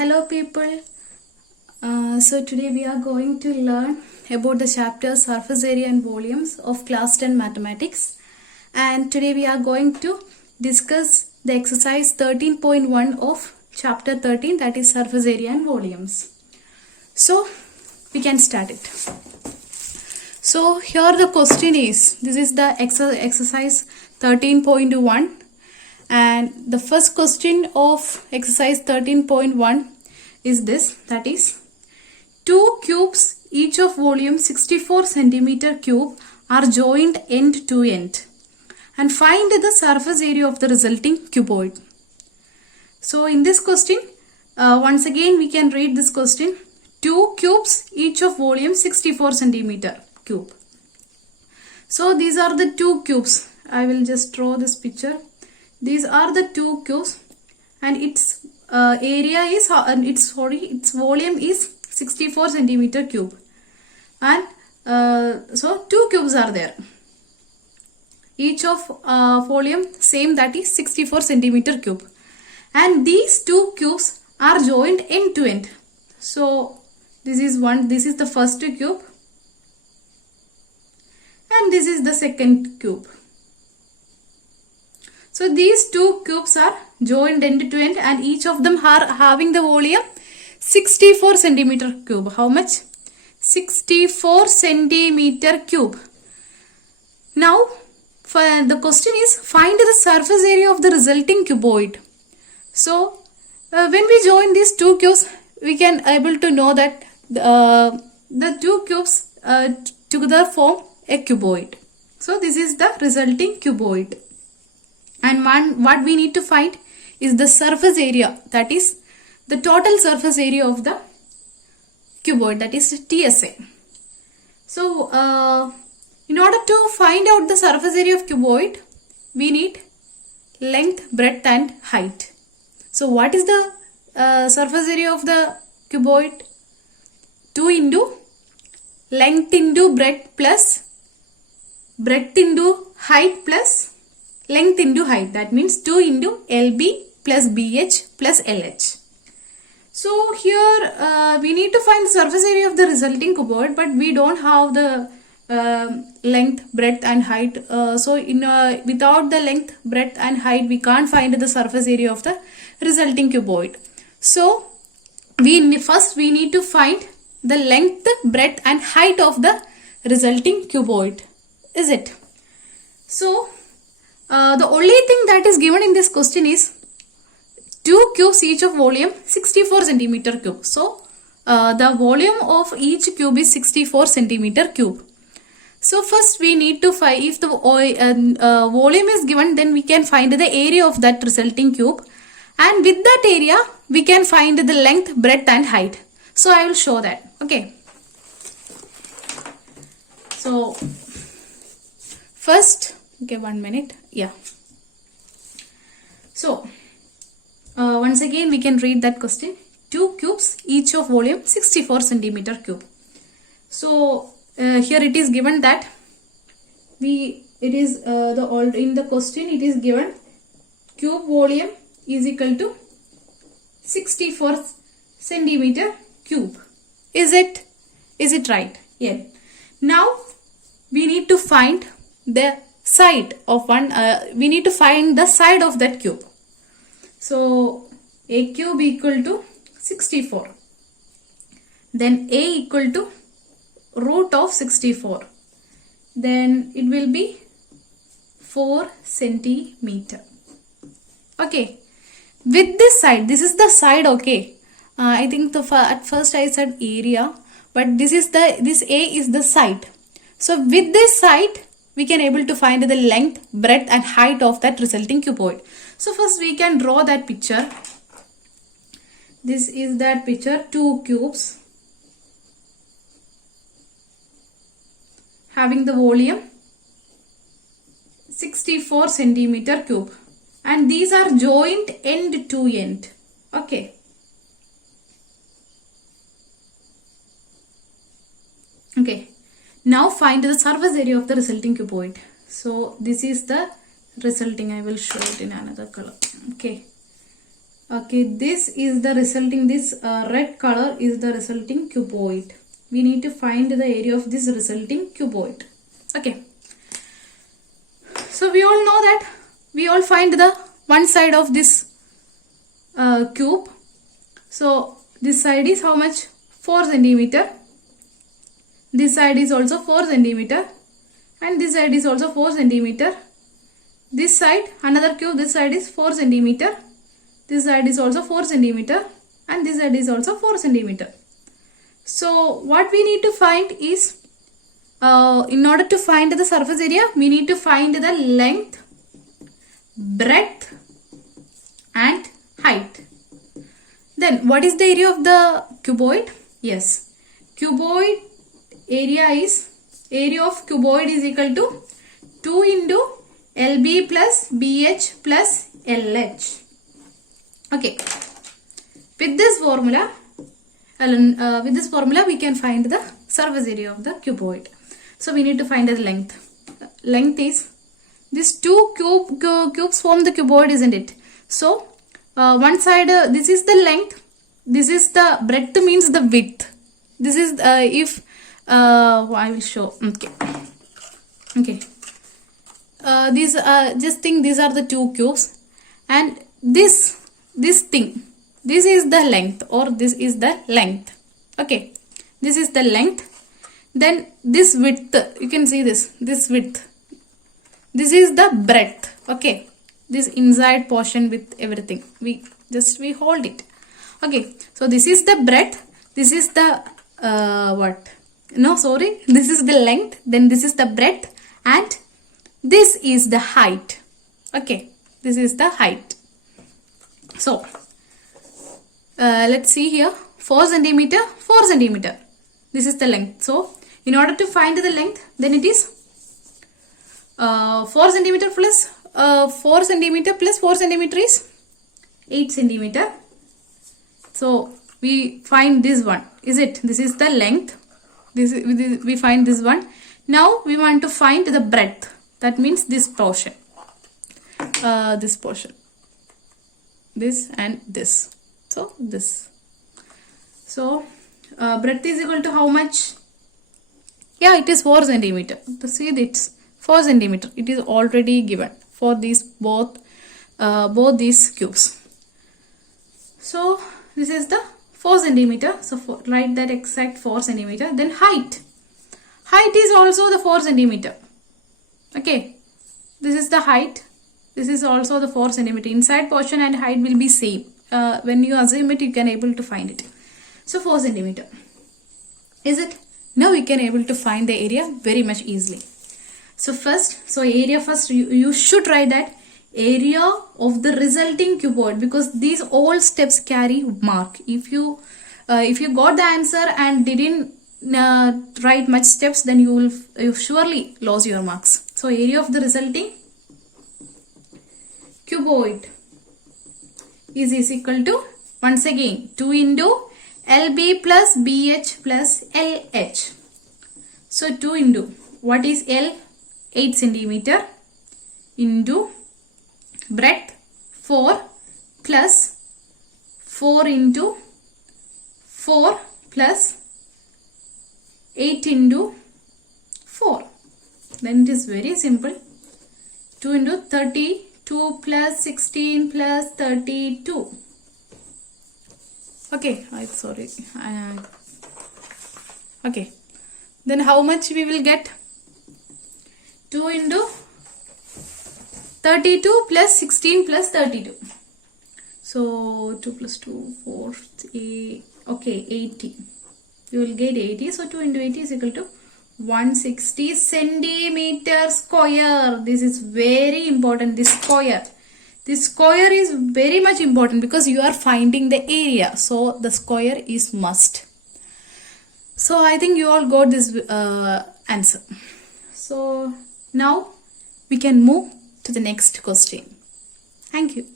Hello people. So today we are going to learn about the chapter surface area and volumes of class 10 mathematics, and today we are going to discuss the exercise 13.1 of chapter 13, that is surface area and volumes. So we can start it. So here the question is, this is the exercise 13.1, and the first question of exercise 13.1 is this, that is, two cubes each of volume 64 centimeter cube are joined end to end, and find the surface area of the resulting cuboid. So in this question, once again we can read this question. Two cubes each of volume 64 centimeter cube. So these are the two cubes. I will just draw this picture. These are the two cubes, and its area is its volume is 64 centimeter cube, and so two cubes are there. Each of volume same, that is 64 centimeter cube, and these two cubes are joined end to end. So this is the first cube, and this is the second cube. So these two cubes are joined end to end, and each of them are having the volume 64 centimeter cube. How much? 64 centimeter cube. Now the question is, find the surface area of the resulting cuboid. So when we join these two cubes, we can able to know that the two cubes together form a cuboid. So this is the resulting cuboid. And what we need to find is the surface area, that is the total surface area of the cuboid, that is TSA. So in order to find out the surface area of cuboid, we need length, breadth and height. So what is the surface area of the cuboid? 2 into length into breadth plus breadth into height plus length into height, that means 2 into LB plus BH plus LH. So here we need to find the surface area of the resulting cuboid, but we don't have the length, breadth and height. So without the length, breadth and height, we can't find the surface area of the resulting cuboid. So first we need to find the length, breadth and height of the resulting cuboid. Is it? So the only thing that is given in this question is two cubes each of volume 64 centimeter cube. So the volume of each cube is 64 centimeter cube. So first we need to find, if the volume is given, then we can find the area of that resulting cube, and with that area we can find the length, breadth and height. So I will show that. Okay. So first, okay, 1 minute. Yeah. So once again we can read that question. Two cubes each of volume 64 centimeter cube. So here it is given that in the question it is given cube volume is equal to 64 centimeter cube. Is it right? Yeah. Now we need to find the side of we need to find the side of that cube. So a cube equal to 64, then a equal to root of 64, then it will be 4 centimeter. Okay, with this side, this is the side. Okay, I think at first I said area, but this A is the side. So with this side we can able to find the length, breadth and height of that resulting cuboid. So first we can draw that picture. This is that picture, two cubes having the volume 64 centimeter cube, and these are joined end to end. Okay. Okay. Now find the surface area of the resulting cuboid. So this is the resulting. I will show it in another color. Okay. Okay, this is the resulting, this red color is the resulting cuboid. We need to find the area of this resulting cuboid. Okay. So we all know that we all find the one side of this cube. So this side is how much? 4 centimeter. This side is also 4 centimeter. And this side is also 4 centimeter. This side, another cube, this side is 4 centimeter. This side is also 4 centimeter. And this side is also 4 centimeter. So what we need to find is, in order to find the surface area, we need to find the length, breadth and height. Then what is the area of the cuboid? Yes, cuboid area of cuboid is equal to 2 into LB plus BH plus LH. Okay, with this formula we can find the surface area of the cuboid. So we need to find the length. Length is, these two cubes form the cuboid, isn't it? So one side, this is the length, this is the breadth, means the width. This is if I will show. Okay. These just think these are the two cubes, and this thing, this is the length, or this is the length. Okay, this is the length. Then this width, you can see this width, this is the breadth. Okay, this inside portion with everything, we hold it. Okay, so this is the breadth, this is the this is the length, then this is the breadth, and this is the height. Okay, this is the height. So let's see here, 4 centimeter, 4 centimeter. This is the length. So in order to find the length, then it is 4 centimeter plus 4 centimeter plus 4 centimeter is 8 centimeter. So we find this one. Is it? This is the length. We find this one. Now we want to find the breadth. That means this portion. This portion. This and this. So this. So breadth is equal to how much? Yeah, it is 4 centimeter. So see, it's 4 centimeter. It is already given for these both these cubes. So this is the 4 centimeter. So write that exact 4 centimeter. Then height. Height is also the 4 centimeter. Okay. This is the height. This is also the 4 centimeter. Inside portion and height will be same. When you assume it, you can able to find it. So 4 centimeter. Is it? Now we can able to find the area very much easily. So area first, you should write that area of the resulting cuboid, because these all steps carry mark. If you got the answer and didn't write much steps, then you surely lose your marks. So area of the resulting cuboid is equal to, once again, 2 into LB plus BH plus LH. So 2 into, what is L? 8 centimeter into breadth 4 plus 4 into 4 plus 8 into 4. Then it is very simple. 2 into 32 plus 16 plus 32. Okay, I'm sorry. Okay. Then how much we will get? 2 into 32 plus 16 plus 32. So 2 plus 2, 4, 8. Okay, 80. You will get 80. So 2 into 80 is equal to 160 centimeter square. This is very important. This square. This square is very much important because you are finding the area. So the square is must. So I think you all got this answer. So now we can move to the next question. Thank you.